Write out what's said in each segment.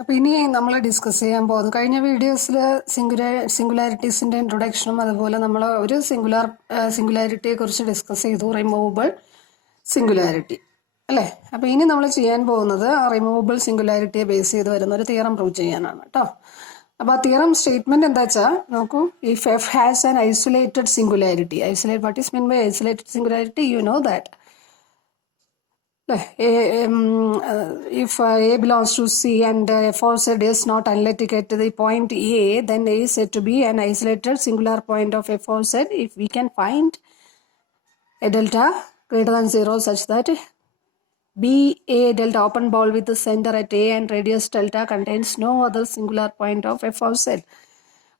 അപ്പോൾ ഇനി നമ്മൾ ഡിസ്കസ് ചെയ്യാൻ പോകുന്നത് കഴിഞ്ഞ വീഡിയോസിൽ സിംഗുലാരിറ്റീസിൻ്റെ ഇൻട്രൊഡക്ഷനും അതുപോലെ നമ്മൾ ഒരു സിംഗുലാരിറ്റിയെ കുറിച്ച് ഡിസ്കസ് ചെയ്തു, റിമൂവബിൾ സിംഗുലാരിറ്റി അല്ലേ. അപ്പോൾ ഇനി നമ്മൾ ചെയ്യാൻ പോകുന്നത് റിമൂവബിൾ സിംഗുലാരിറ്റിയെ ബേസ് ചെയ്ത് വരുന്ന ഒരു തിയറം പ്രൂവ് ചെയ്യാനാണ് കേട്ടോ. അപ്പോൾ ആ തിയറം സ്റ്റേറ്റ്മെന്റ് എന്താ വെച്ചാൽ നോക്കൂ, if f has an isolated singularity, what is mean by isolated singularity, you know that if A belongs to C and f of Z is not analytic at the point A, then A is said to be an isolated singular point of f of Z if we can find a delta greater than 0 such that B A delta open ball with the center at A and radius delta contains no other singular point of f of Z.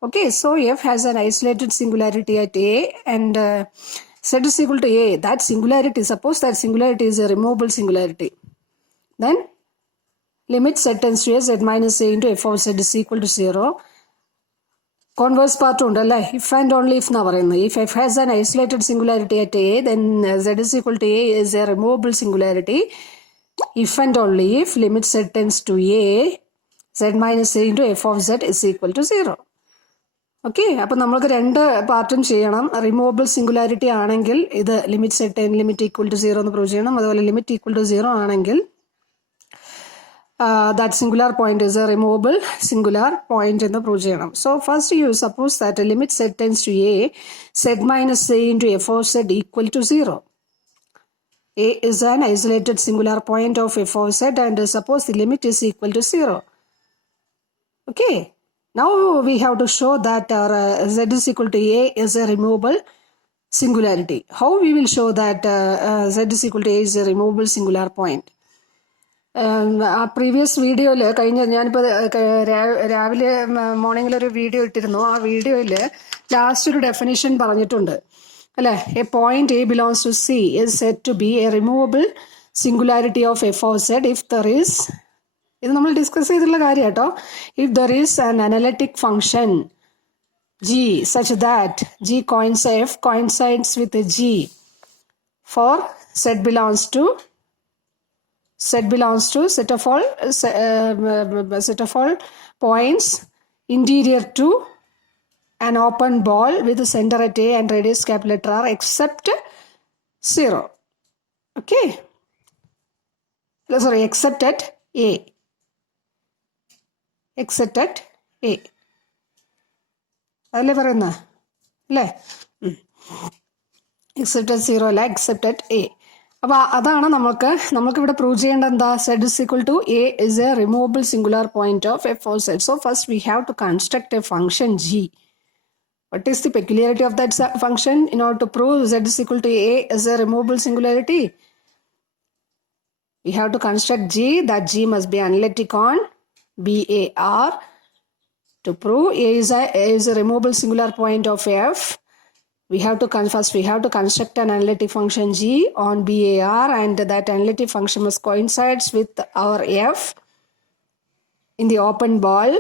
Okay, so F has an isolated singularity at A and Z is equal to A. That singularity, suppose that singularity is a removable singularity, then limit Z tends to A, Z minus A into f of Z is equal to 0. Converse part ഉണ്ടല്ലേ, if and only if എന്നാ പറയുന്നത്. If F has an isolated singularity at A, then Z is equal to A is a removable singularity. If and only if limit Z tends to A, Z minus A into f of Z is equal to 0. Okay, അപ്പോൾ നമ്മൾക്ക് രണ്ട് പാർട്ടും ചെയ്യണം. Removable singularity ആണെങ്കിൽ ഇത് limit z limit equal to 0 എന്ന് prove ചെയ്യണം. അതുപോലെ ലിമിറ്റ് ഈക്വൽ ടു 0 ആണെങ്കിൽ that singular point is a removable singular point എന്ന് പ്രൂവ് ചെയ്യണം. So first you suppose that limit z tends to A, Z minus A into F of Z equal to 0. A is an isolated singular point of f of z and suppose the limit is equal to 0. Okay. Now we have to show that Z is equal to A is a removable singularity. How we will show that Z is equal to A is a removable singular point? ആ previous വീഡിയോയിൽ ഞാനിപ്പോൾ രാവിലെ മോർണിംഗിലൊരു video ഇട്ടിരുന്നു. ആ വീഡിയോയിൽ last ഒരു definition പറഞ്ഞിട്ടുണ്ട് അല്ലേ. A point a belongs to C is said to be a removable singularity of f of z if there is, ഇത് നമ്മൾ ഡിസ്കസ് ചെയ്തിട്ടുള്ള കാര്യം കേട്ടോ, if there is an analytic function g such that g f coincides with g for z belongs to set of all points interior to an open ball with the center at A and radius capital letter R except 0. Okay, sorry, except at A. Except at A. അതല്ലേ പറയുന്ന അല്ലേ, except at 0 അല്ല, except at A. അപ്പോൾ അതാണ് നമുക്കിവിടെ prove ചെയ്യേണ്ടത് എന്താ, Z is equal to A is a removable singular point of f of Z. So first we have to construct a function G. What is the peculiarity of that function? In order to prove Z is equal to A is a removable singularity, we have to construct G, that G must be analytic on BAR. To prove A is a removable singular point of F, we have to construct an analytic function G on BAR, and that analytic function must coincides with our F in the open ball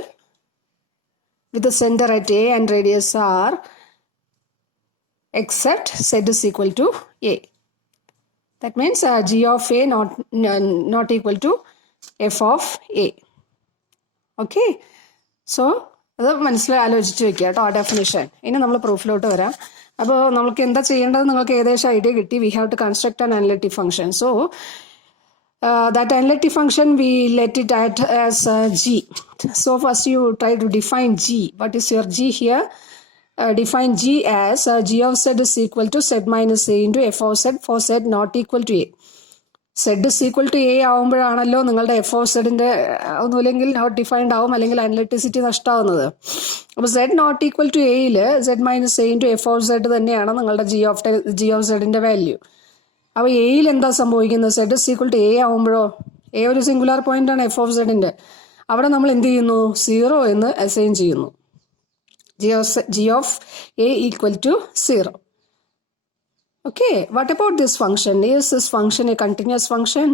with the center at A and radius R except Z is equal to A. That means G of A not equal to F of A. Okay, so അത് ആലോചിച്ച് വെക്കുക കേട്ടോ ആ definition. ഇനി നമ്മൾ പ്രൂഫിലോട്ട് വരാം. അപ്പോൾ നമുക്ക് എന്താ ചെയ്യേണ്ടത് നിങ്ങൾക്ക് ഏകദേശം ഐഡിയ കിട്ടി. We have to construct an analytic function. So that analytic function we let it at as G. So first you try to define G. What is your G here? Define G as G of Z is equal to Z minus A into f of Z for Z not equal to A. Z is equal to A ആവുമ്പോഴാണല്ലോ നിങ്ങളുടെ F of സെഡിന്റെ ഒന്നുമില്ലെങ്കിൽ not defined ആവും, അല്ലെങ്കിൽ analyticity നഷ്ടമാവുന്നത്. അപ്പോൾ Z not equal to എയിൽ Z minus A into F of z തന്നെയാണ് നിങ്ങളുടെ G of സെഡിന്റെ value. അപ്പോൾ എയിൽ എന്താ സംഭവിക്കുന്നത്, Z is equal to A ആവുമ്പോഴോ, A ഒരു സിംഗുലാർ പോയിന്റ് ആണ് എഫ് ഓഫ് സെഡിന്റെ, അവിടെ നമ്മൾ എന്ത് ചെയ്യുന്നു, 0 എന്ന് അസൈൻ ചെയ്യുന്നു. G of A equal to 0. Okay, what about this function? Is this function a continuous function?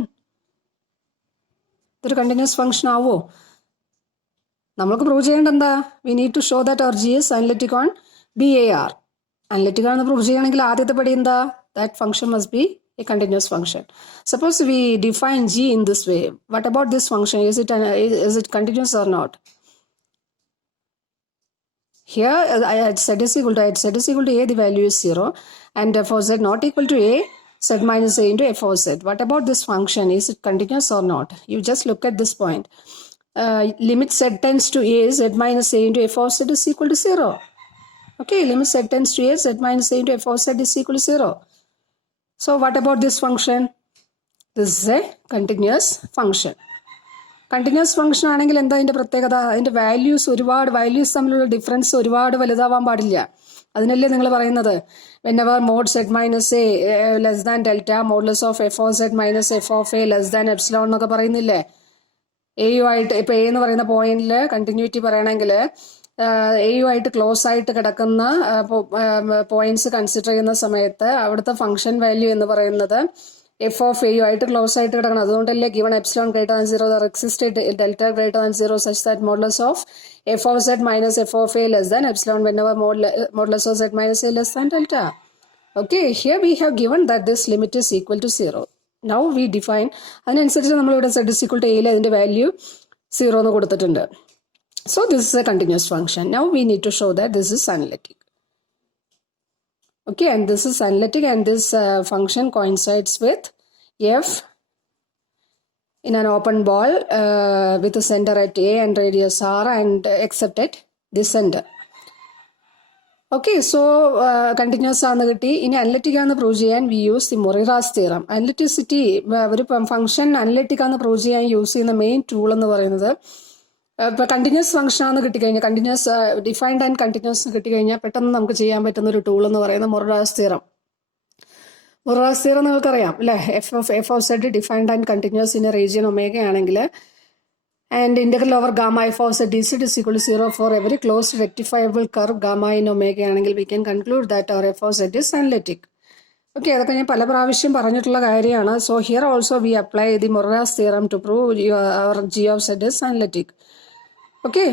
ഇതൊരു കണ്ടിന്യൂസ് ഫംഗ്ഷൻ ആവോ? നമ്മൾക്ക് പ്രൂവ് ചെയ്യേണ്ട എന്താ, we need to show that our G is analytic on BAR. Analytic ആണെന്ന് prove ചെയ്യണമെങ്കിൽ ആദ്യത്തെ പടി എന്താ, that function must be a continuous function. Suppose we define g in this way. What about this function? Is it continuous or not? Here I had z is equal to a, the value is 0, and for z not equal to a, z minus a into f of z. What about this function? Is it continuous or not? You just look at this point. Limit z tends to a, z minus a into f of z is equal to 0. Okay, limit z tends to a, z minus a into f of z is equal to 0. So what about this function? This is a continuous function. Continuous function ആണെങ്കിൽ എന്താ അതിൻ്റെ പ്രത്യേകത? അതിൻ്റെ values തമ്മിലുള്ള difference ഒരുപാട് വലുതാവാൻ പാടില്ല. അതിനല്ലേ നിങ്ങൾ പറയുന്നത് whenever mod z minus a less than delta modulus of f of z minus f of a less than epsilon എന്നൊക്കെ പറയുന്നില്ലേ? എയുമായിട്ട് ഇപ്പോൾ എ എന്ന് പറയുന്ന പോയിന്റിൽ കണ്ടിന്യൂറ്റി പറയണമെങ്കിൽ എയുമായിട്ട് ക്ലോസ് ആയിട്ട് കിടക്കുന്ന പോയിന്റ്സ് കൺസിഡർ ചെയ്യുന്ന സമയത്ത് അവിടുത്തെ ഫംഗ്ഷൻ വാല്യൂ എന്ന് പറയുന്നത് എഫ് ഓഫ് എ ആയിട്ട് ക്ലോസ് ആയിട്ട് കിടക്കണം. അതുകൊണ്ടല്ലേ given epsilon greater than 0 there exist delta greater than 0 such that modulus of f of z minus f of a less than epsilon whenever modulus of z minus A less than delta. Okay, here we have given that this limit is equal to 0. Now we define, അതിനനുസരിച്ച് നമ്മളിവിടെ Z is equal to എയിൽ അതിൻ്റെ value 0 എന്ന് കൊടുത്തിട്ടുണ്ട്. So this is a continuous function. Now we need to show that this is analytic. Okay, and this is analytic, and this function coincides with f in an open ball with a center at A and radius r and except at the center. Okay, so continuous ആണെന്ന് കിട്ടി. ഇനി analytic ആണെന്ന് prove ചെയ്യാൻ we use the Morera's theorem. Analyticity ഒരു function analytic ആണെന്ന് prove ചെയ്യാൻ use ചെയ്യുന്ന main tool എന്ന് പറയുന്നത്, ഇപ്പോൾ കണ്ടിന്യൂസ് ഫംഗ്ഷൻ ആണെന്ന് കിട്ടിക്കഴിഞ്ഞാൽ, കണ്ടിന്യൂസ് ഡിഫൈൻഡ് ആൻഡ് കണ്ടിന്യൂസ് കിട്ടിക്കഴിഞ്ഞാൽ പെട്ടെന്ന് നമുക്ക് ചെയ്യാൻ പറ്റുന്ന ഒരു ടൂൾ എന്ന് പറയുന്നത് മൊറിറാസ് തിയറം. മൊറിറാസ് തിയറം നിങ്ങൾക്കറിയാം അല്ലേ? F of Z defined and continuous in a region omega ആണെങ്കിൽ and integral over gamma F of Z DZ is equal to 0 for every closed rectifiable curve gamma in omega ആണെങ്കിൽ we can conclude that our F of Z is analytic. Okay, അതൊക്കെ ഞാൻ പല പ്രാവശ്യം പറഞ്ഞിട്ടുള്ള കാര്യമാണ്. So here also we apply the Morera's theorem to prove our G of Z is analytic. Okay,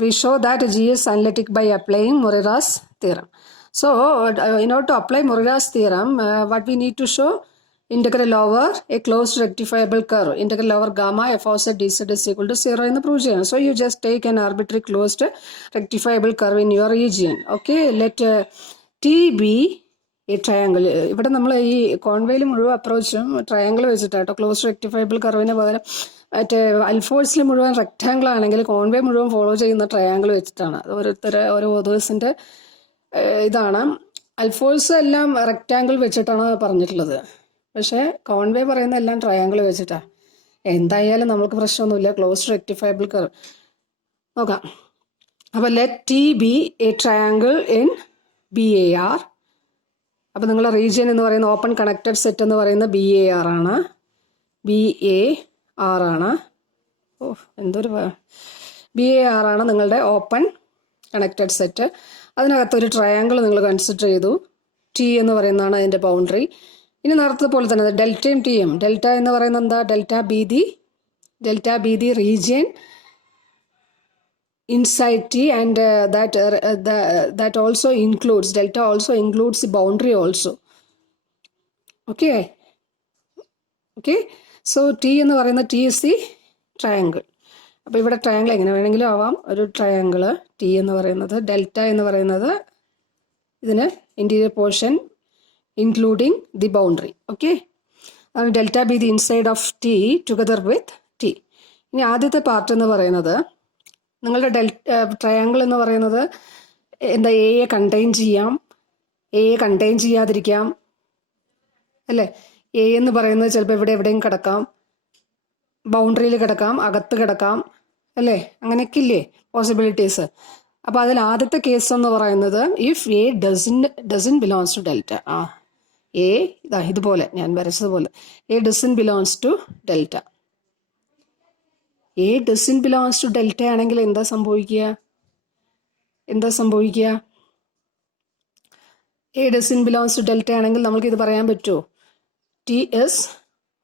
we show that G is analytic by applying Morera's theorem. So, in order to apply Morera's theorem, what we need to show? Integral over a closed rectifiable curve. Integral over gamma f of z dz is equal to 0 in the proof. So, you just take an arbitrary closed rectifiable curve in your region. Okay, let T be a triangle. ഇവിടെ നമ്മൾ ഈ കോൺവേയിൽ മുഴുവൻ അപ്രോച്ചും triangle വെച്ചിട്ടാട്ടോ. Closed റെക്ടിഫൈബിൾ കർവിന് പകരം മറ്റേ അൽഫോഴ്സിൽ മുഴുവൻ rectangle ആണെങ്കിൽ Conway മുഴുവൻ ഫോളോ ചെയ്യുന്ന ട്രയാങ്കിൾ വെച്ചിട്ടാണ്. അത് ഓരോ ഓതേഴ്സിൻ്റെ ഇതാണ്. അൽഫോഴ്സ് എല്ലാം റെക്ടാങ്കിൾ വെച്ചിട്ടാണ് പറഞ്ഞിട്ടുള്ളത്, പക്ഷേ കോൺവേ പറയുന്ന എല്ലാം ട്രയാങ്കിൾ വെച്ചിട്ടാണ്. എന്തായാലും നമുക്ക് പ്രശ്നമൊന്നുമില്ല. ക്ലോസ്ഡ് റെക്ടിഫൈബിൾ കർവ് നോക്കാം. അപ്പോൾ let T be a triangle in B A r. അപ്പോൾ നിങ്ങളുടെ റീജിയൻ എന്ന് പറയുന്ന ഓപ്പൺ കണക്റ്റഡ് സെറ്റ് എന്ന് പറയുന്ന ബി എ ആർ ആണ്. ബി എ ആറാണ്. ബി എ ആറാണ് നിങ്ങളുടെ ഓപ്പൺ കണക്റ്റഡ് സെറ്റ്. അതിനകത്തൊരു ട്രയാങ്കിൾ നിങ്ങൾ കൺസിഡർ ചെയ്തു. ടി എന്ന് പറയുന്നതാണ് അതിൻ്റെ ബൗണ്ടറി. ഇനി നേരത്തെ പോലെ തന്നെ ഡെൽറ്റയും ടിയും. ഡെൽറ്റ എന്ന് പറയുന്നത് എന്താ? Delta be the region inside T, and that also includes, delta also includes the boundary also. Okay, so T എന്ന് പറയുന്ന T is the triangle. അപ്പോൾ ഇവിടെ ട്രയാങ്കിൾ എങ്ങനെ വേണമെങ്കിലും ആവാം. ഒരു ട്രയാങ്കിൾ T എന്ന് പറയുന്നത്, ഡെൽറ്റ എന്ന് പറയുന്നത് ഇതിന് interior portion including the boundary. Okay, അതാണ് delta be the inside of T together with T. ഇനി ആദ്യത്തെ പാർട്ട് എന്ന് പറയുന്നത് നിങ്ങളുടെ ട്രയാങ്കിൾ എന്ന് പറയുന്നത് എന്താ? എയെ കണ്ടെയ്ൻ ചെയ്യാം, എയെ കണ്ടെയ്ൻ ചെയ്യാതിരിക്കാം അല്ലേ? എ എന്ന് പറയുന്നത് ചിലപ്പോൾ എവിടെയും കിടക്കാം, ബൗണ്ടറിയിൽ കിടക്കാം, അകത്ത് കിടക്കാം അല്ലേ? അങ്ങനെയൊക്കെ ഇല്ലേ പോസിബിലിറ്റീസ്. അപ്പോൾ അതിൽ ആദ്യത്തെ കേസ് എന്ന് പറയുന്നത് if A doesn't belongs to delta. A ഇതുപോലെ ഞാൻ വരച്ചതുപോലെ A doesn't belongs to delta. A doesn't belongs to delta ആണെങ്കിൽ എന്താ സംഭവിക്കുക? A doesn't belongs to delta ആണെങ്കിൽ നമുക്ക് ഇത് പറയാൻ പറ്റുമോ? ടി ഇസ്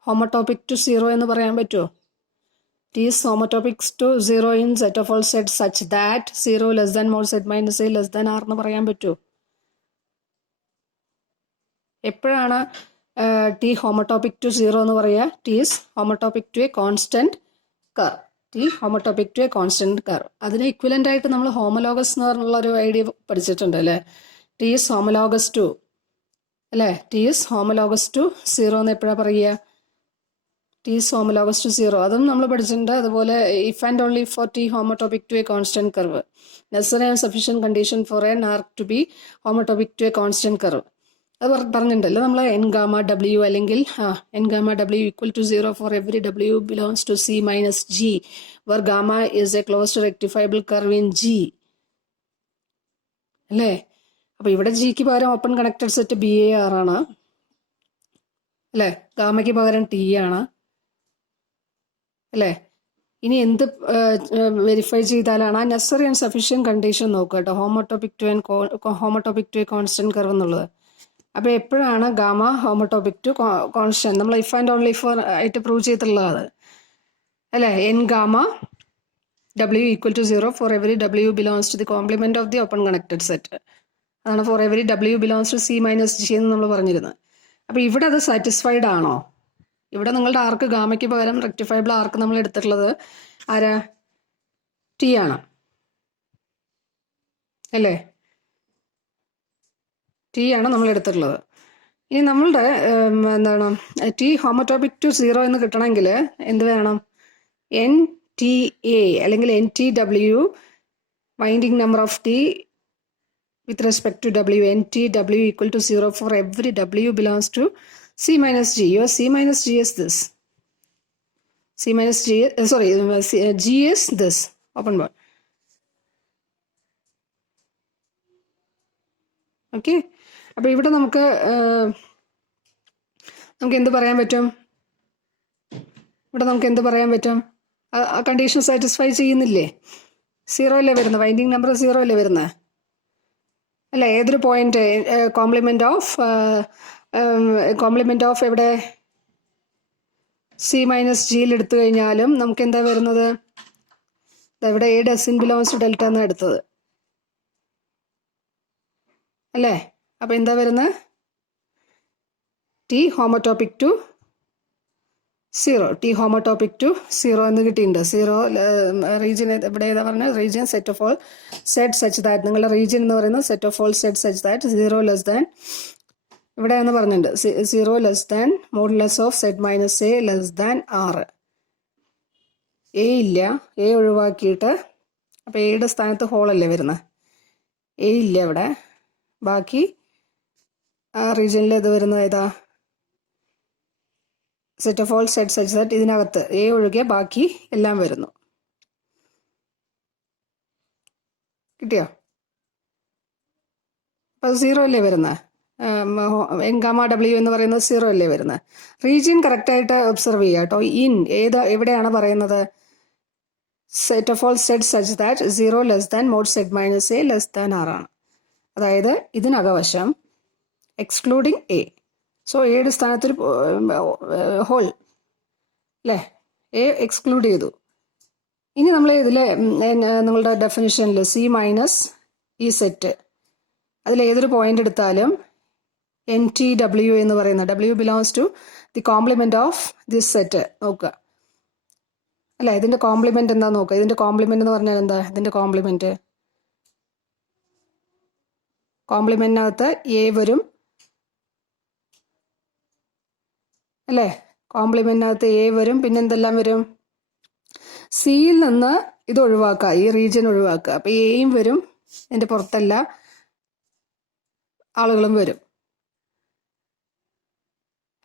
ഹോമോടോപിക് ടു 0 എന്ന് പറയാൻ പറ്റുമോ? T is homotopic to 0 in set of all set such that 0 less than mod set minus A less than R എന്ന് പറയാൻ പറ്റുമോ? എപ്പോഴാണ് ടി ഹോമോട്ടോപിക് ടു 0 എന്ന് പറയുക? T is homotopic to a constant curve. T homotopic to a constant curve. അതിന് equivalent ആയിട്ട് നമ്മൾ homologous എന്ന് പറഞ്ഞുള്ള ഒരു ഐഡിയ പഠിച്ചിട്ടുണ്ട് അല്ലേ? ടി ഈസ് ഹോമോലോഗസ് ടു അല്ലേ? ടി ഈസ് ഹോമോലോഗസ് ടു 0 എന്ന് എപ്പോഴാണ് പറയുക? T is homologous to 0. അതും നമ്മൾ പഠിച്ചിട്ടുണ്ട്. അതുപോലെ if and only for T homotopic to a constant curve, necessary and sufficient condition for an arc to be ഹോമോട്ടോപിക് to a constant curve. അത് പറഞ്ഞിട്ടുണ്ടല്ലോ നമ്മൾ. എൻ ഗാമ ഡബ്ല്യു അല്ലെങ്കിൽ N gamma W equal to 0 for every W belongs to C minus G where gamma is a closed rectifiable curve in G അല്ലേ? അപ്പൊ ഇവിടെ ജിക്ക് പകരം open connected set be A R ആണ് അല്ലേ? ഗാമയ്ക്ക് പകരം T ആണ് അല്ലേ? ഇനി എന്ത് വെരിഫൈ ചെയ്താലാണ് ആ നെസസറി ആൻഡ് സഫീഷ്യന്റ് കണ്ടീഷൻ നോക്കുക കേട്ടോ, homotopic to a constant curve എന്നുള്ളത്. അപ്പോൾ എപ്പോഴാണ് ഗാമ ഹോമോട്ടോപിക് ടു കോൺസ്റ്റന്റ്? നമ്മൾ ഇഫ് ആൻഡ് ഓൺലി ഫോർ ആയിട്ട് പ്രൂവ് ചെയ്തിട്ടുള്ളത് അല്ലേ? N gamma W equal to 0 for every W belongs to the complement of the open connected set. അതാണ് for every W belongs to C minus G എന്ന് നമ്മൾ പറഞ്ഞിരുന്നത്. അപ്പോൾ ഇവിടെ അത് സാറ്റിസ്ഫൈഡ് ആണോ? ഇവിടെ നിങ്ങളുടെ ആർക്ക് ഗാമയ്ക്ക് പകരം റെക്ടിഫൈബിൾ ആർക്ക് നമ്മൾ എടുത്തിട്ടുള്ളത് ആരാ? ടി ആണ് അല്ലേ? ടി ആണ് നമ്മൾ എടുത്തിട്ടുള്ളത്. ഇനി നമ്മളുടെ എന്താണ് ടി ഹോമോട്ടോപിക് ടു 0 എന്ന് കിട്ടണമെങ്കിൽ എന്ത് വേണം? എൻ ടി എ അല്ലെങ്കിൽ N T W winding number of T with respect to W, NT W equal to 0 for every W belongs to C minus G. Your C minus G is this. C minus G, G is this. Open bar. Okay. അപ്പോൾ ഇവിടെ നമുക്ക് എന്ത് പറയാൻ പറ്റും? ഇവിടെ നമുക്ക് എന്ത് പറയാൻ പറ്റും? ആ കണ്ടീഷൻ സാറ്റിസ്ഫൈ ചെയ്യുന്നില്ലേ? 0 അല്ലേ വരുന്നത്? വൈൻഡിങ് നമ്പർ 0 അല്ലേ വരുന്നത് അല്ല? ഏതൊരു പോയിന്റ് കോംപ്ലിമെന്റ് ഓഫ് എവിടെ സി മൈനസ് ജിയിൽ എടുത്തു കഴിഞ്ഞാലും നമുക്ക് എന്താ വരുന്നത്? ഇവിടെ A doesn't belongs to delta എന്നാണ് എടുത്തത് അല്ലേ? അപ്പൊ എന്താ വരുന്നത്? T homotopic to 0. T homotopic to 0 എന്ന് കിട്ടിയിട്ടുണ്ട്. 0 റീജിയൻ ഇവിടെ ഏതാ പറഞ്ഞത്? Region set of all set such that. നിങ്ങളുടെ റീജിയൻ എന്ന് പറയുന്നത് set of all set such that 0 less than ഇവിടെ എന്ന് പറഞ്ഞിട്ടുണ്ട് 0 less than modulus of z minus A less than r. A ഇല്ല, എ ഒഴിവാക്കിയിട്ട് അപ്പോൾ എയുടെ സ്ഥാനത്ത് ഹോൾ അല്ലേ വരുന്നത്? എ ഇല്ല ഇവിടെ. ബാക്കി ആ റീജിയനിൽ ഇത് വരുന്നത് ഏതാ? Set of all set such that ഇതിനകത്ത് എ ഒഴികെ ബാക്കി എല്ലാം വരുന്നു. കിട്ടിയോ? അപ്പോൾ 0 അല്ലേ വരുന്നത്? എൻ ഗാമ ഡബ്ല്യു എന്ന് പറയുന്നത് 0 അല്ലേ വരുന്നത്? റീജിയൻ കറക്റ്റായിട്ട് ഒബ്സർവ് ചെയ്യുക കേട്ടോ. എവിടെയാണ് പറയുന്നത്? Set of all set such that 0 less than mod set minus A less than r ആണ്. അതായത് ഇതിനകവശം എക്സ്ക്ലൂഡിങ് എ. സോ എയുടെ സ്ഥാനത്തൊരു ഹോൾ അല്ലേ? എ എക്സ്ക്ലൂഡ് ചെയ്തു. ഇനി നമ്മൾ ഇതിൽ നിങ്ങളുടെ ഡെഫിനിഷനിൽ സി മൈനസ് ഈ സെറ്റ് അതിലേതൊരു പോയിന്റ് എടുത്താലും എൻ ടി ഡബ്ല്യു എന്ന് പറയുന്ന ഡബ്ല്യു belongs to the complement of this set നോക്കുക അല്ല? ഇതിന്റെ കോംപ്ലിമെന്റ് എന്താ നോക്കുക. ഇതിന്റെ കോംപ്ലിമെന്റ് എന്ന് പറഞ്ഞാൽ എന്താ? ഇതിന്റെ കോംപ്ലിമെന്റിനകത്ത് എ വരും അല്ലേ? കോംപ്ലിമെന്റിനകത്ത് എ വരും. പിന്നെ എന്തെല്ലാം വരും? സിയിൽ നിന്ന് ഇത് ഒഴിവാക്കുക, ഈ റീജിയൻ ഒഴിവാക്കുക. അപ്പൊ എയും വരും, ഇതിന്റെ പുറത്തെല്ലാ ആളുകളും വരും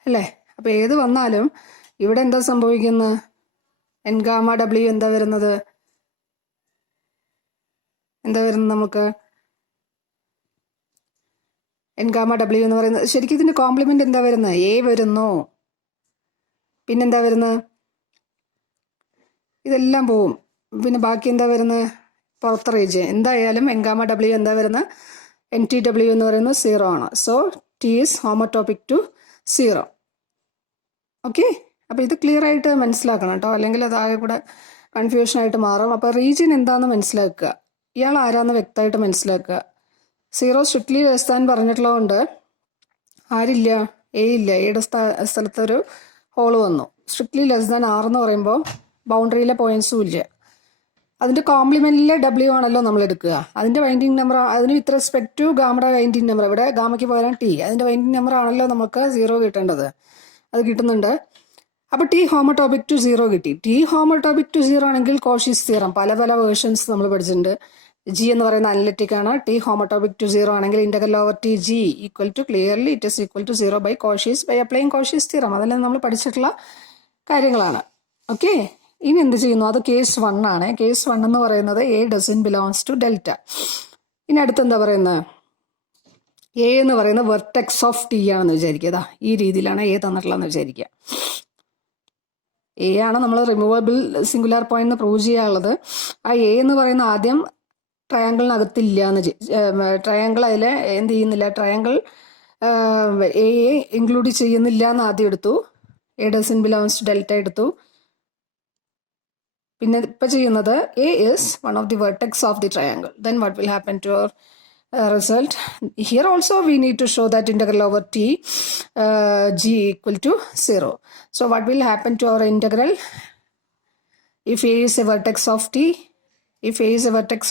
അല്ലേ? അപ്പൊ ഏത് വന്നാലും ഇവിടെ എന്താ സംഭവിക്കുന്നത്? എൻ ഗാമ ഡബ്ല്യു എന്താ വരുന്നത്? നമുക്ക് എൻ ഗാമ ഡബ്ല്യു എന്ന് പറയുന്നത് ശരിക്കും ഇതിന്റെ കോംപ്ലിമെന്റ് എന്താ വരുന്നത്? എ വരുന്നു. പിന്നെന്താ വരുന്നത്? ഇതെല്ലാം പോവും. പിന്നെ ബാക്കി എന്താ വരുന്നത്? പുറത്തെ റീജിയൻ. എന്തായാലും എൻ ഗാമ ഡബ്ല്യു എന്താ വരുന്നത്? എൻ ടി ഡബ്ല്യു എന്ന് പറയുന്നത് 0 ആണ്. So T is homotopic to 0. Okay. അപ്പോൾ ഇത് ക്ലിയർ ആയിട്ട് മനസ്സിലാക്കണം കേട്ടോ, അല്ലെങ്കിൽ അതാകെ കൂടെ കൺഫ്യൂഷനായിട്ട് മാറും. അപ്പോൾ റീജിയൻ എന്താണെന്ന് മനസ്സിലാക്കുക, ഇയാൾ ആരാന്ന് വ്യക്തമായിട്ട് മനസ്സിലാക്കുക. 0 സ്ട്രിക്ട്ലി ലെസ് ദാൻ പറഞ്ഞിട്ടുള്ളതുകൊണ്ട് ആരില്ല? എ ഇല്ല. എയുടെ സ്ഥലത്ത് ഒരു ഹോൾ വന്നു. സ്ട്രിക്ട്ലി ലെസ് ദാൻ ആർ എന്ന് പറയുമ്പോൾ ബൗണ്ടറിയിലെ പോയിന്റ്സും ഇല്ല. അതിൻ്റെ കോംപ്ലിമെന്റിലെ ഡബ്ല്യു ആണല്ലോ നമ്മൾ എടുക്കുക. അതിൻ്റെ വൈൻഡിങ് നമ്പർ, അതിന് വിത്ത് റെസ്പെക്ട് ടു ഗാമയുടെ വൈൻഡിങ് നമ്പർ, ഇവിടെ ഗാമയ്ക്ക് പകരം ടി, അതിൻ്റെ വൈൻഡിങ് നമ്പർ ആണല്ലോ നമുക്ക് 0 കിട്ടേണ്ടത്. അത് കിട്ടുന്നുണ്ട്. അപ്പോൾ ടി ഹോമോട്ടോപിക് ടു 0 കിട്ടി. ടി ഹോമോട്ടോപിക് ടു 0 ആണെങ്കിൽ കോഷീസ് തിയറം പല വേർഷൻസ് നമ്മൾ പഠിച്ചിട്ടുണ്ട്. ജി എന്ന് പറയുന്ന അനലിറ്റിക് ആണ്. ടി ഹോമോട്ടോപിക് ടു 0 ആണെങ്കിൽ integral over T g equal to clearly it is equal to 0 by Cauchy's by applying Cauchy's theorem. അതെല്ലാം നമ്മൾ പഠിച്ചിട്ടുള്ള കാര്യങ്ങളാണ്. ഓക്കെ, ഇനി എന്ത് ചെയ്യുന്നു? അത് കേസ് 1 ആണ്. കേസ് 1 എന്ന് പറയുന്നത് a doesn't belongs to delta. ഇനി അടുത്ത് എന്താ പറയുന്നത്? എ എന്ന് പറയുന്നത് വെർട്ടെക്സ് ഓഫ് ടി ആണെന്ന് വിചാരിക്കുക. ഈ രീതിയിലാണ് എ തന്നിട്ടുള്ളതെന്ന് വിചാരിക്കുക. എ ആണ് നമ്മൾ റിമൂവബിൾ സിംഗുലാർ പോയിന്റ് എന്ന് പ്രൂവ് ചെയ്യാനുള്ളത്. ആ എ എന്ന് പറയുന്ന ആദ്യം ട്രയാങ്കിളിനകത്തില്ല എന്ന്, ട്രയാങ്കിൾ അതിൽ എന്ത് ചെയ്യുന്നില്ല, ട്രയാങ്കിൾ എ ഇൻക്ലൂഡ് ചെയ്യുന്നില്ല എന്ന് ആദ്യം എടുത്തു. A doesn't belongs to delta എടുത്തു. പിന്നെ ഇപ്പം ചെയ്യുന്നത് a is one of the vertex of the triangle. Then what will happen to our result? Here also we need to show that integral over t g equal to 0. So what will happen to our integral? If a is a vertex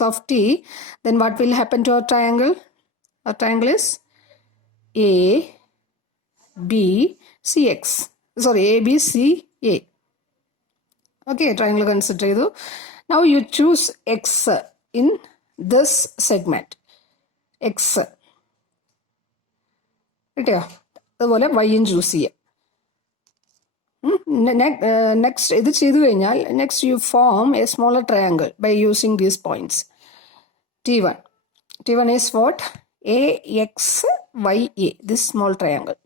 of t, then what will happen to our triangle? Our triangle is a b c x. Sorry, a b c a. Okay, triangle consider ചെയ്തു. Now you choose x in this segment. X കിട്ടിയോ? അതുപോലെ വൈയും choose ചെയ്യുക. Next ഇത് ചെയ്തു കഴിഞ്ഞാൽ next you form a smaller triangle by using these points. T1 is what? A x y a, this small triangle.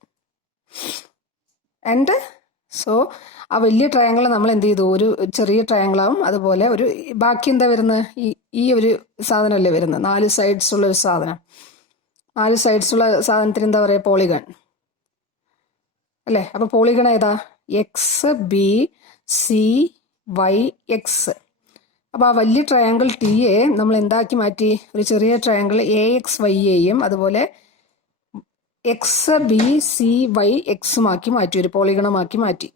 And so ആ വലിയ triangle നമ്മൾ എന്ത് ചെയ്തു? ഒരു ചെറിയ ട്രയാങ്കിളാവും. അതുപോലെ ഒരു ബാക്കി എന്താ വരുന്നത്? ഈ ഒരു സാധനമല്ലേ വരുന്നത്? 4 സൈഡ്സ് ഉള്ള ഒരു സാധനം. 4 സൈഡ്സ് ഉള്ള സാധനത്തിന് എന്താ പറയുക? പോളിഗൺ അല്ലേ? അപ്പോൾ പോളിഗൺ ഏതാ? X b c y x. അപ്പോൾ ആ വലിയ ട്രയാങ്കിൾ ടിയെ നമ്മൾ എന്താക്കി മാറ്റി? ഒരു ചെറിയ ട്രയാങ്കിൾ എ എക്സ് വൈ എയും അതുപോലെ എക്സ് ബി സി വൈ എക്സുമാക്കി മാറ്റി, ഒരു പോളിഗണമാക്കി മാറ്റി.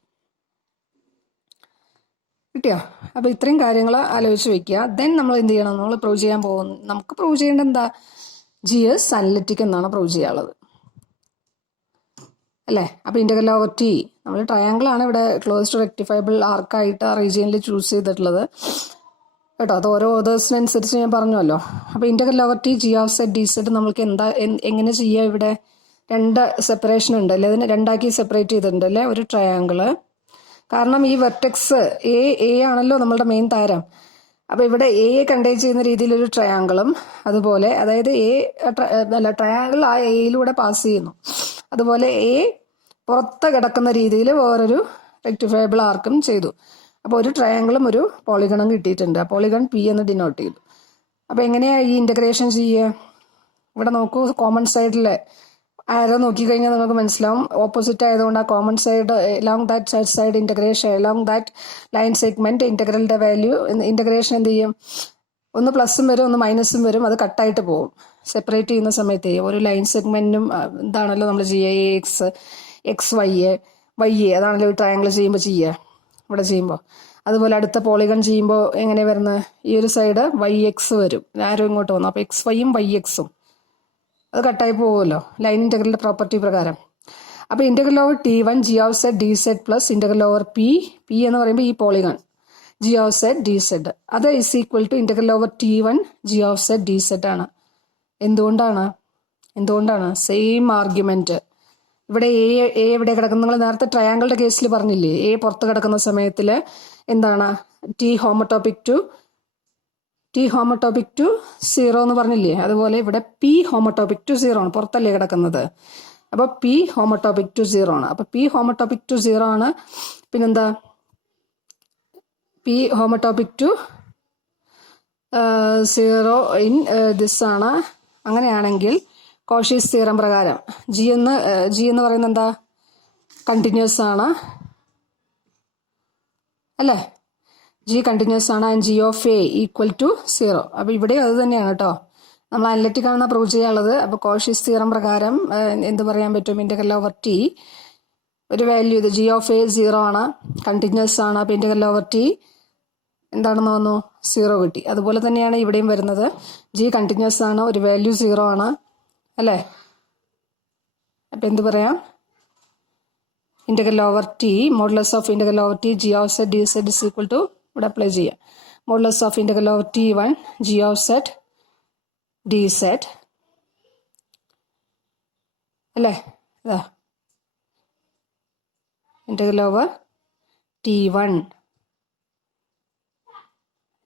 കിട്ടിയോ? അപ്പോൾ ഇത്രയും കാര്യങ്ങൾ ആലോചിച്ച് വെക്കുക. ദെൻ നമ്മൾ എന്ത് ചെയ്യണം? നമ്മൾ പ്രൂവ് ചെയ്യാൻ പോകുന്നു. നമുക്ക് പ്രൂവ് ചെയ്യേണ്ടത് എന്താ? ജി എസ് അനലിറ്റിക് എന്നാണ് പ്രൂവ് ചെയ്യാനുള്ളത് അല്ലേ? അപ്പോൾ ഇന്റഗ്രൽ ഓവർ ടി, നമ്മൾ ട്രയാങ്കിൾ ആണ് ഇവിടെ ക്ലോസ്ഡ് റെക്ടിഫയബിൾ ആർക്കായിട്ട് ആ റീജിയനിൽ ചൂസ് ചെയ്തിട്ടുള്ളത് കേട്ടോ. അത് ഓരോ ഓതേഴ്സിനനുസരിച്ച് ഞാൻ പറഞ്ഞല്ലോ. അപ്പോൾ integral over T G of set D set നമ്മൾക്ക് എങ്ങനെ ചെയ്യുക? ഇവിടെ 2 സെപ്പറേഷൻ ഉണ്ട് അല്ലേ? അതിന് 2 ആക്കി സെപ്പറേറ്റ് ചെയ്തിട്ടുണ്ട് അല്ലേ ഒരു ട്രയാങ്കിള്. കാരണം ഈ വെർട്ടെക്സ് എ ആണല്ലോ നമ്മളുടെ മെയിൻ താരം. അപ്പോൾ ഇവിടെ എയെ കണ്ടെയ്ൻ ചെയ്യുന്ന രീതിയിൽ ഒരു ട്രയാങ്കിളും, അതുപോലെ അതായത് ട്രയാങ്കിൾ ആ എയിലൂടെ പാസ് ചെയ്യുന്നു. അതുപോലെ എ പുറത്ത് കിടക്കുന്ന രീതിയിൽ വേറൊരു റെക്ടിഫയബിൾ ആർക്കും ചെയ്തു. അപ്പോൾ ഒരു ട്രയാങ്കിളും ഒരു പോളിഗണും കിട്ടിയിട്ടുണ്ട്. ആ പോളിഗൺ പി എന്ന് ഡിനോട്ട് ചെയ്തു. അപ്പോൾ എങ്ങനെയാണ് ഈ ഇൻ്റഗ്രേഷൻ ചെയ്യുക? ഇവിടെ നോക്കൂ, കോമൺ സൈഡിലെ ആരോ നോക്കിക്കഴിഞ്ഞാൽ നമുക്ക് മനസ്സിലാവും. ഓപ്പോസിറ്റ് ആയതുകൊണ്ട് ആ common side along that side integration along that line segment ഇൻ്റഗ്രലിൻ്റെ വാല്യൂ ഇൻ്റഗ്രേഷൻ എന്ത് ചെയ്യും? ഒന്ന് പ്ലസും വരും, ഒന്ന് മൈനസും വരും. അത് കട്ടായിട്ട് പോകും. സെപ്പറേറ്റ് ചെയ്യുന്ന സമയത്ത് ഒരു ലൈൻ സെഗ്മെൻറ്റും ഇതാണല്ലോ നമ്മൾ ചെയ്യുക. A X X Y A അതാണല്ലോ ഒരു ട്രയാങ്കിൾ ചെയ്യുമ്പോൾ ചെയ്യുക ഇവിടെ ചെയ്യുമ്പോൾ. അതുപോലെ അടുത്ത പോളിഗൺ ചെയ്യുമ്പോൾ എങ്ങനെ വരുന്നത്? ഈ ഒരു സൈഡ് വൈ എക്സ് വരും, ആരോ ഇങ്ങോട്ട് വന്നു. അപ്പോൾ എക്സ് വൈയും വൈ എക്സും അത് കട്ടായി പോകുമല്ലോ ലൈൻ ഇൻ്റഗ്രലിൻ്റെ പ്രോപ്പർട്ടി പ്രകാരം. അപ്പോൾ integral over T1 G of set D Z plus integral over P എന്ന് പറയുമ്പോൾ ഈ polygon G of set D Z, അത് is equal to integral over T1 G of set D Z ആണ്. എന്തുകൊണ്ടാണ്? Same argument. ഇവിടെ A എവിടെ കിടക്കുന്ന? നിങ്ങൾ നേരത്തെ ട്രയാങ്കിളുടെ കേസിൽ പറഞ്ഞില്ലേ, എ പുറത്ത് കിടക്കുന്ന സമയത്തിൽ എന്താണ്? ടി ഹോമോട്ടോപിക് ടു 0 എന്ന് പറഞ്ഞില്ലേ? അതുപോലെ ഇവിടെ പി ഹോമോട്ടോപിക് ടു 0 ആണ്, പുറത്തല്ലേ കിടക്കുന്നത്. അപ്പോൾ പി ഹോമോട്ടോപിക് ടു 0 ആണ്. അപ്പോൾ പി ഹോമോട്ടോപിക് ടു 0 ആണ്. പിന്നെന്താ? പി ഹോമോട്ടോപിക് ടു 0 ഇൻ ദിസ് ആണ്. അങ്ങനെയാണെങ്കിൽ കോഷീസ് തിയറം പ്രകാരം ജി എന്ന് പറയുന്നത് എന്താ? കണ്ടിന്യൂസ് ആണ് അല്ലേ? ജി കണ്ടിന്യൂസ് ആണ്. And G of A equal to 0. അപ്പോൾ ഇവിടെ അത് തന്നെയാണ് കേട്ടോ. നമ്മൾ അനലിറ്റിക് ആണെന്ന് പ്രൂവ് ചെയ്യാനുള്ളത്. അപ്പോൾ കോഷീസ് തിയറം പ്രകാരം എന്ത് പറയാൻ പറ്റും? ഇന്റഗ്രൽ ഓവർ ടി ഒരു വാല്യൂ ഇത് ജി ഓഫ് എ 0 ആണ്, കണ്ടിന്യൂസ് ആണ്. അപ്പോൾ ഇന്റഗ്രൽ ഓവർ ടി എന്താണെന്ന് വന്നു? 0 കിട്ടി. അതുപോലെ തന്നെയാണ് ഇവിടെയും വരുന്നത്. ജി കണ്ടിന്യൂസ് ആണ്, ഒരു വാല്യൂ 0 ആണ് അല്ലേ? അപ്പം എന്ത് പറയാം? Integral over T modulus of integral over T G of set D set is equal to ഇവിടെ അപ്ലൈ ചെയ്യാം. Modulus of integral over T 1 G of set D set അല്ലേ? ഇതാ integral over T 1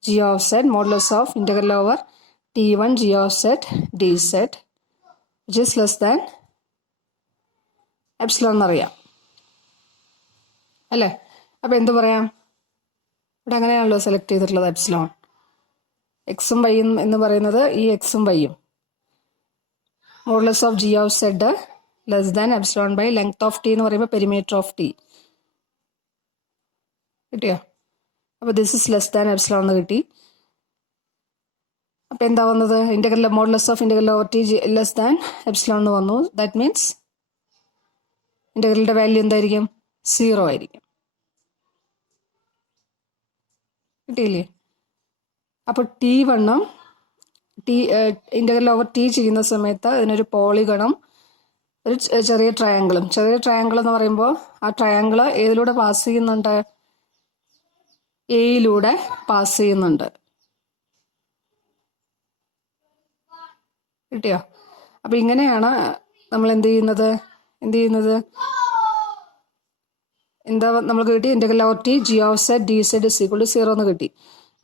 g of z modulus of integral over t1 g of z dz which is less than epsilon എന്നറിയാം അല്ലേ? അപ്പം എന്ത് പറയാം? ഇവിടെ അങ്ങനെയാണല്ലോ സെലക്ട് ചെയ്തിട്ടുള്ളത് എപ്സിലോൺ. എക്സും വൈയും എന്ന് പറയുന്നത് ഈ എക്സും വൈയും. Modulus of G of Z less than epsilon by length of T എന്ന് പറയുമ്പോൾ പെരിമീറ്റർ ഓഫ് ടി കിട്ടിയോ? അപ്പോൾ this is less than epsilon എന്ന് കിട്ടി. അപ്പോൾ എന്താ വന്നത്? Integral modulus of integral over T less than epsilon എന്ന് വന്നു. ദാറ്റ് മീൻസ് ഇന്റഗ്രലിന്റെ വാല്യൂ എന്തായിരിക്കും? 0 ആയിരിക്കും. കിട്ടിയില്ലേ? അപ്പോൾ T1 ഇന്റഗ്രൽ ഓവർ ടി ചെയ്യുന്ന സമയത്ത് അതിനൊരു പോളിഗണും ഒരു ചെറിയ ട്രയാങ്കിളും. ചെറിയ ട്രയാങ്കിൾ എന്ന് പറയുമ്പോൾ ആ ട്രയാങ്കിൾ ഏതിലൂടെ പാസ് ചെയ്യുന്നുണ്ട്? എയിലൂടെ പാസ് ചെയ്യുന്നുണ്ട്. കിട്ടിയോ? അപ്പം ഇങ്ങനെയാണ് നമ്മൾ എന്ത് ചെയ്യുന്നത്? എന്താ നമ്മൾക്ക് കിട്ടി? Integral over T G of set D set is equal to 0 എന്ന് കിട്ടി.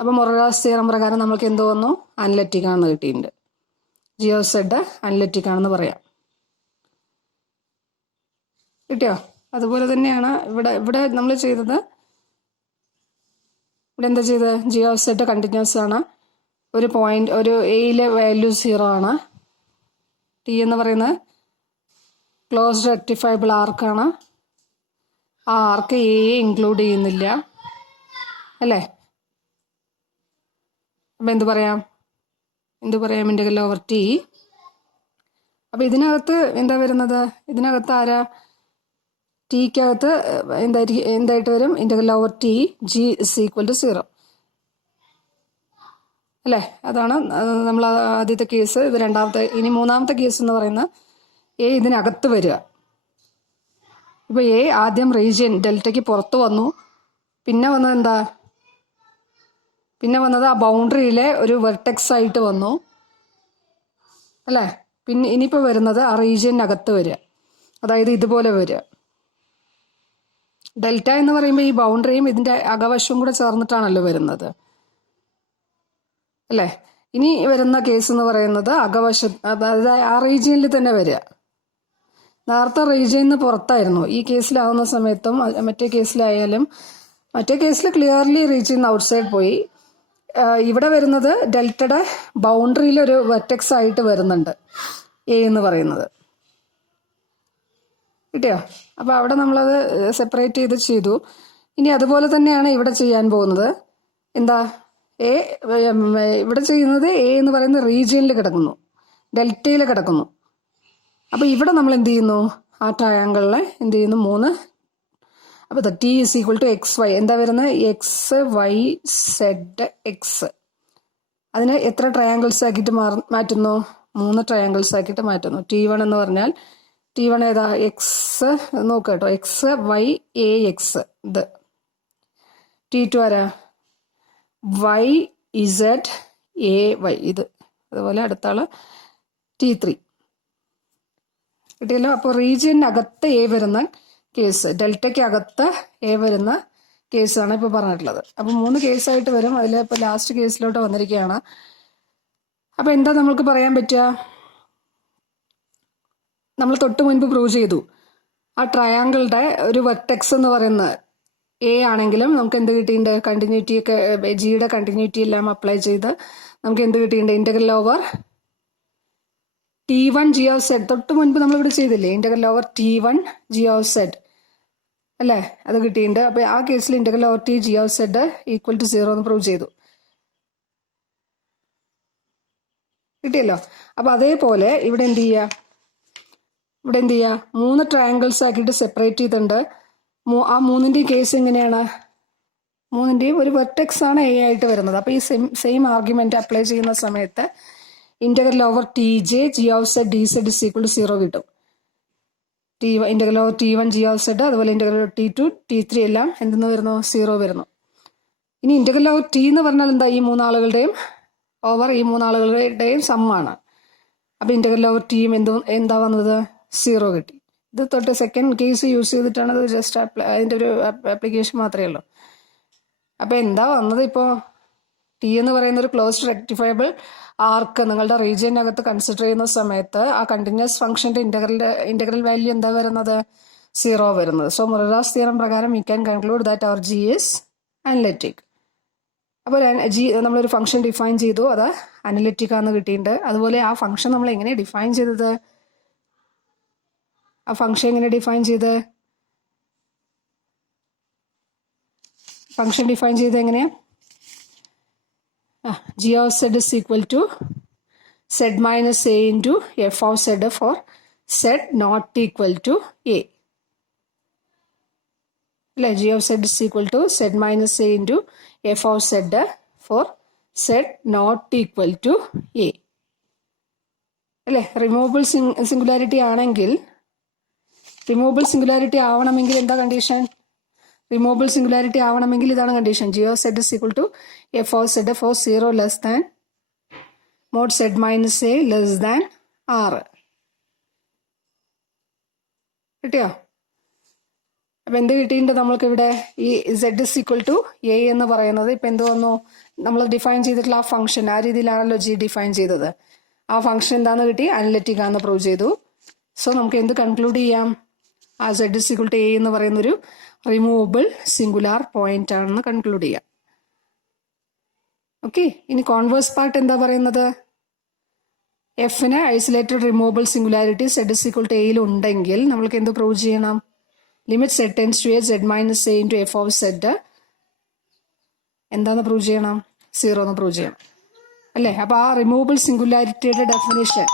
അപ്പം മൊറോളാസ് തിയറം പ്രകാരം നമ്മൾക്ക് എന്ത് വന്നു? അനലറ്റിക് ആണെന്ന് കിട്ടിയിട്ടുണ്ട്. ജി ഓഫ് സെറ്റ് അനലറ്റിക് ആണെന്ന് പറയാം. കിട്ടിയോ? അതുപോലെ തന്നെയാണ് ഇവിടെ നമ്മൾ ചെയ്തത്. ഇവിടെ എന്താ ചെയ്തത്? ജി ഓഫ് സെറ്റ് കണ്ടിന്യൂസ് ആണ്, ഒരു പോയിന്റ് ഒരു എയിലെ വാല്യൂ 0 ആണ്. ടി എന്ന് പറയുന്നത് ക്ലോസ്ഡ് റെക്ടിഫയബിൾ ആർക്കാണ്. ആ ആർക്ക് എ ഇൻക്ലൂഡ് ചെയ്യുന്നില്ല അല്ലേ? അപ്പം എന്ത് പറയാം? Integral over T. അപ്പം ഇതിനകത്ത് എന്താ വരുന്നത്? ഇതിനകത്ത് ആരാ? ടിക്കകത്ത് എന്തായിട്ട് വരും? Integral over T G is equal to 0 അല്ലേ? അതാണ് നമ്മൾ ആദ്യത്തെ കേസ്. ഇത് രണ്ടാമത്തെ. ഇനി മൂന്നാമത്തെ കേസ് എന്ന് പറയുന്നത് എ ഇതിനകത്ത് വരിക. ഇപ്പോൾ എ ആദ്യം റീജിയൻ ഡെൽറ്റയ്ക്ക് പുറത്ത് വന്നു. പിന്നെ വന്നത് എന്താ? പിന്നെ വന്നത് ആ ബൗണ്ടറിയിലെ ഒരു വെർട്ടെക്സ് ആയിട്ട് വന്നു അല്ലേ? പിന്നെ ഇനിയിപ്പോൾ വരുന്നത് ആ റീജിയനകത്ത് വരിക, അതായത് ഇതുപോലെ വരിക. ഡെൽറ്റ എന്ന് പറയുമ്പോൾ ഈ ബൗണ്ടറിയും ഇതിൻ്റെ അകവശവും കൂടെ ചേർന്നിട്ടാണല്ലോ വരുന്നത് അല്ലേ? ഇനി വരുന്ന കേസ് എന്ന് പറയുന്നത് അകവശം, അതായത് ആ റീജിയനിൽ തന്നെ വരിക. നേരത്തെ റീജിയനിൽ നിന്ന് പുറത്തായിരുന്നു. ഈ കേസിലാവുന്ന സമയത്തും മറ്റേ കേസിലായാലും, മറ്റേ കേസിൽ ക്ലിയർലി റീജിയൻ ഔട്ട്സൈഡ് പോയി. ഇവിടെ വരുന്നത് ഡെൽറ്റയുടെ ബൗണ്ടറിയിലൊരു വെർട്ടെക്സ് ആയിട്ട് വരുന്നുണ്ട് എ എന്ന് പറയുന്നത്. കിട്ടിയോ? അപ്പോൾ അവിടെ നമ്മളത് സെപ്പറേറ്റ് ചെയ്തു. ഇനി അതുപോലെ തന്നെയാണ് ഇവിടെ ചെയ്യാൻ പോകുന്നത്. എന്താ? ഇവിടെ ചെയ്യുന്നത് എ എന്ന് പറയുന്ന റീജിയനിൽ കിടക്കുന്നു, ഡെൽറ്റയിൽ കിടക്കുന്നു. അപ്പോൾ ഇവിടെ നമ്മൾ എന്ത് ചെയ്യുന്നു? ആ ട്രയാങ്കിളിനെ എന്ത് ചെയ്യുന്നു? 3. അപ്പോൾ T is equal to X Y. എന്താ വരുന്നത്? X Y zed X. അതിന് എത്ര ട്രയാങ്കിൾസ് ആക്കിയിട്ട് മാറ്റുന്നു? 3 ട്രയാങ്കിൾസ് ആക്കിയിട്ട് മാറ്റുന്നു. T1 എന്ന് പറഞ്ഞാൽ T1 ഏതാ? എക്സ് നോക്കുക കേട്ടോ, എക്സ് വൈ എ എക്സ് ഇത്. T2 ആരാ? വൈ ഇസഡ് എ വൈ ഇത്. അതുപോലെ അടുത്ത ആള് T3. കിട്ടിയല്ലോ? അപ്പോൾ റീജിയനകത്ത് എ വരുന്ന കേസ്, ഡെൽറ്റയ്ക്ക് അകത്ത് എ വരുന്ന കേസാണ് ഇപ്പോൾ പറഞ്ഞിട്ടുള്ളത്. അപ്പോൾ 3 കേസായിട്ട് വരും. അതിൽ ഇപ്പോൾ ലാസ്റ്റ് കേസിലോട്ട് വന്നിരിക്കുകയാണ്. അപ്പോൾ എന്താ നമ്മൾക്ക് പറയാൻ പറ്റുക? നമ്മൾ തൊട്ട് മുൻപ് പ്രൂവ് ചെയ്തു, ആ ട്രയാങ്കിളുടെ ഒരു വെർട്ടെക്സ് എന്ന് പറയുന്നത് എ ആണെങ്കിലും നമുക്ക് എന്ത് കിട്ടിയിട്ടുണ്ട്? കണ്ടിന്യൂറ്റി ഒക്കെ, ജിയുടെ കണ്ടിന്യൂറ്റി എല്ലാം അപ്ലൈ ചെയ്ത് നമുക്ക് എന്ത് കിട്ടിയിട്ടുണ്ട്? Integral over T1 G of zed. തൊട്ട് മുൻപ് നമ്മളിവിടെ ചെയ്തില്ലേ? Integral over T1 G of zed അല്ലേ? അത് കിട്ടിയിട്ടുണ്ട്. അപ്പോൾ ആ കേസിൽ integral over T G of Z equal to 0 എന്ന് പ്രൂവ് ചെയ്തു. കിട്ടിയല്ലോ. അപ്പോൾ അതേപോലെ ഇവിടെ എന്ത് ചെയ്യുക, 3 ട്രയാങ്കിൾസ് ആക്കിയിട്ട് സെപ്പറേറ്റ് ചെയ്തിട്ടുണ്ട്. ആ 3ൻ്റെയും കേസ് എങ്ങനെയാണ്, 3ൻ്റെയും ഒരു വെർട്ടെക്സ് ആണ് എ ആയിട്ട് വരുന്നത്. അപ്പോൾ ഈ സെയിം ആർഗ്യുമെന്റ് അപ്ലൈ ചെയ്യുന്ന സമയത്ത് integral over T J G of zed D zed is equal to 0 കിട്ടും. Integral over T1 G of zed, അതുപോലെ ഇന്റഗ്രൽ T2 T3 എല്ലാം എന്തെന്ന് വരുന്നു, 0 വരുന്നു. ഇനി ഇന്റഗ്രൽ ഓവർ ടി എന്ന് പറഞ്ഞാൽ എന്താ, ഈ 3 ആളുകളുടെയും ഓവർ ഈ 3 ആളുകളുടെയും സമ്മാണ്. അപ്പോൾ ഇന്റഗ്രൽ ഓവർ ടിയും എന്താ വന്നത്, 0 കിട്ടി. ഇത് തൊട്ട് സെക്കൻഡ് കേസ് യൂസ് ചെയ്തിട്ടാണ്, അത് ജസ്റ്റ് അതിൻ്റെ ഒരു ആപ്ലിക്കേഷൻ മാത്രമേ ഉള്ളൂ. അപ്പോൾ എന്താ വന്നത്, ഇപ്പോൾ ടി എന്ന് പറയുന്ന ഒരു ക്ലോസ്ഡ് റെക്ടിഫയബിൾ ആർക്ക് നിങ്ങളുടെ റീജിയനകത്ത് കൺസിഡർ ചെയ്യുന്ന സമയത്ത് ആ കണ്ടിന്യൂസ് ഫംഗ്ഷന്റെ ഇന്റഗ്രൽ വാല്യൂ എന്താ വരുന്നത്, 0 വരുന്നത്. സോ മൊറേലാസ് തിയറം പ്രകാരം we can conclude that our G is analytic. അപ്പോൾ ജി നമ്മളൊരു ഫംഗ്ഷൻ ഡിഫൈൻ ചെയ്തു, അത് അനലിറ്റിക് ആണെന്ന് കിട്ടിയിട്ടുണ്ട്. അതുപോലെ ആ ഫംഗ്ഷൻ നമ്മൾ എങ്ങനെ ഡിഫൈൻ ചെയ്തത്, ആ ഫംഗ്ഷൻ എങ്ങനെ ഡിഫൈൻ ചെയ്ത്, ഫംഗ്ഷൻ ഡിഫൈൻ ചെയ്ത് എങ്ങനെയാ, G of Z is equal to Z minus A into F of Z for Z not equal to A അല്ലേ. G of Z is equal to Z minus A into F of Z for Z not equal to A അല്ലേ. Removable singularity ആണെങ്കിൽ, removable singularity ആവണമെങ്കിൽ എന്താ condition, removable singularity ആവണമെങ്കിൽ ഇതാണ് condition, G of Z is equal to F of Z for 0 less than mode zed minus A less than 6. കിട്ടിയോ. അപ്പം എന്ത് കിട്ടിയിട്ടുണ്ട് നമ്മൾക്ക് ഇവിടെ, ഈ zed is equal to A എന്ന് പറയുന്നത് ഇപ്പം എന്ത് വന്നു, നമ്മൾ ഡിഫൈൻ ചെയ്തിട്ടുള്ള ആ ഫംഗ്ഷൻ ആ രീതിയിലാണല്ലോ ജി ഡിഫൈൻ ചെയ്തത്. ആ ഫംഗ്ഷൻ എന്താണെന്ന് കിട്ടി, അനലിറ്റിക് ആണെന്ന് പ്രൂവ് ചെയ്തു. സോ നമുക്ക് എന്ത് കൺക്ലൂഡ് ചെയ്യാം, ആ zed is equal to A എന്ന് പറയുന്നൊരു റിമൂവബിൾ സിംഗുലാർ പോയിന്റ് ആണെന്ന് കൺക്ലൂഡ് ചെയ്യാം. ഓക്കെ. ഇനി കോൺവേഴ്സ് പാർട്ട് എന്താ പറയുന്നത്, എഫിന് isolated removable singularity zed is equal to എയിൽ ഉണ്ടെങ്കിൽ നമ്മൾക്ക് എന്ത് പ്രൂവ് ചെയ്യണം, limit zed tends to A Z minus A into F of zed എന്താന്ന് പ്രൂവ് ചെയ്യണം, 0 എന്ന് പ്രൂവ് ചെയ്യണം അല്ലേ. അപ്പോൾ ആ റിമൂവബിൾ സിംഗുലാരിറ്റിയുടെ ഡെഫിനിഷൻ